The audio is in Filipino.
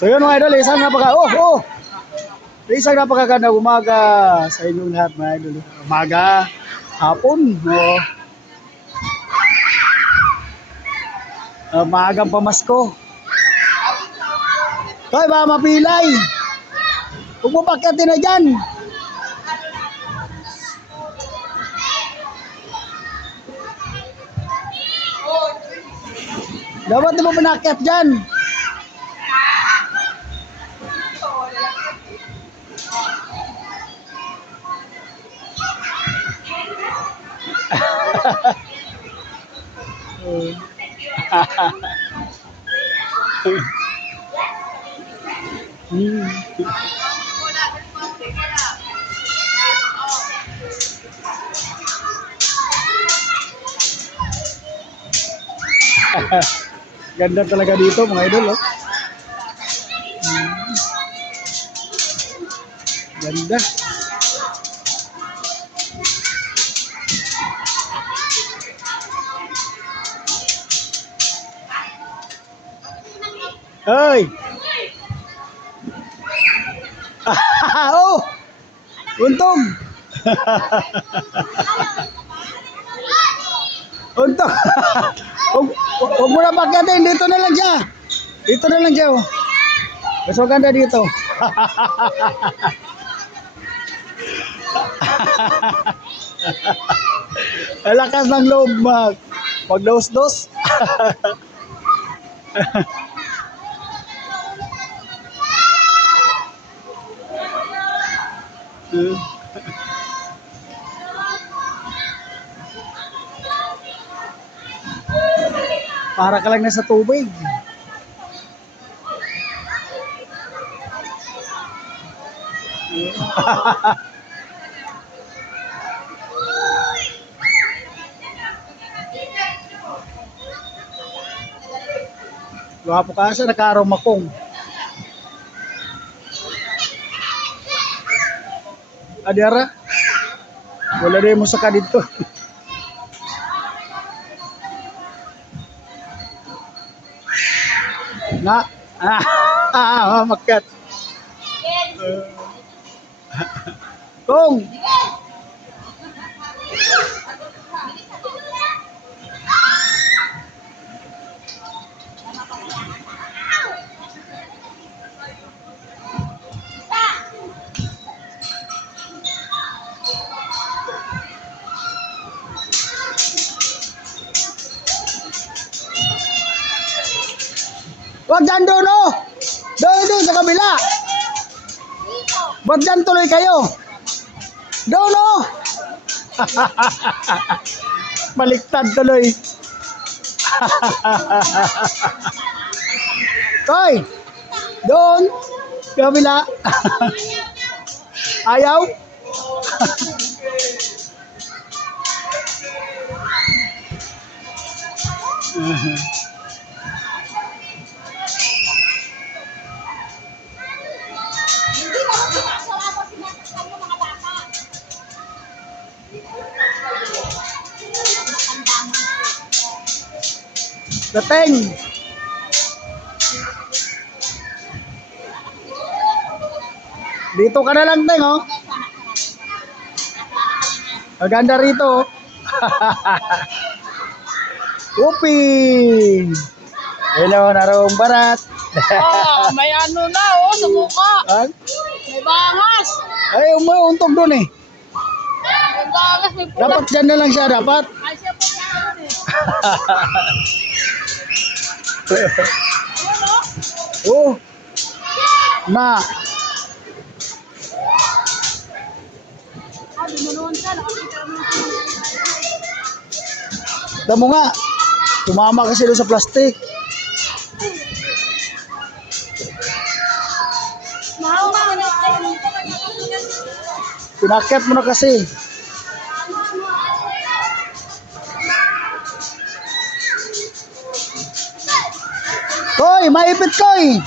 So yun mga idol, isang napakagandang umaga sa inyong lahat mga idol. Umaga, hapon, maagang pamasko. Hoy mga mapilay, huwag mo pakyatin na dyan. Dapat di mo pinakyat dyan. Ganda talaga dito mga idol, oh. Ganda. Hoy. Oh. Untog. Untog. Huwag mo na pakyatin, dito na lang siya. Dito na lang siya, oh. Mas maganda dito. Lakas ng loob magdos-dos. Para ka lang nasa tubig. Gwapo ka siya, nakaromakong. Adira, wala rin mo saka dito. Na, makat. Kung wag dyan doon, oh. Doon sa kabila. Wag dyan, tuloy kayo. Doon, oh. Baliktad tuloy. Koy. Doon. Kabila. Ayaw. Dating. Dito ka na lang, Teng, oh. Maganda rito, oh. Uping. Hello, narong barat. May ano na, oh, sa mukha. May bangas. Ay, umuuntog doon, eh. May bangas, may pula. Dapat dyan na lang siya, dapat. Ay, siya po yan, eh. Oh. Na. Damo nga. Tumama kasi doon sa plastic. Pinakyat mo na kasi. Koy, maipit koy.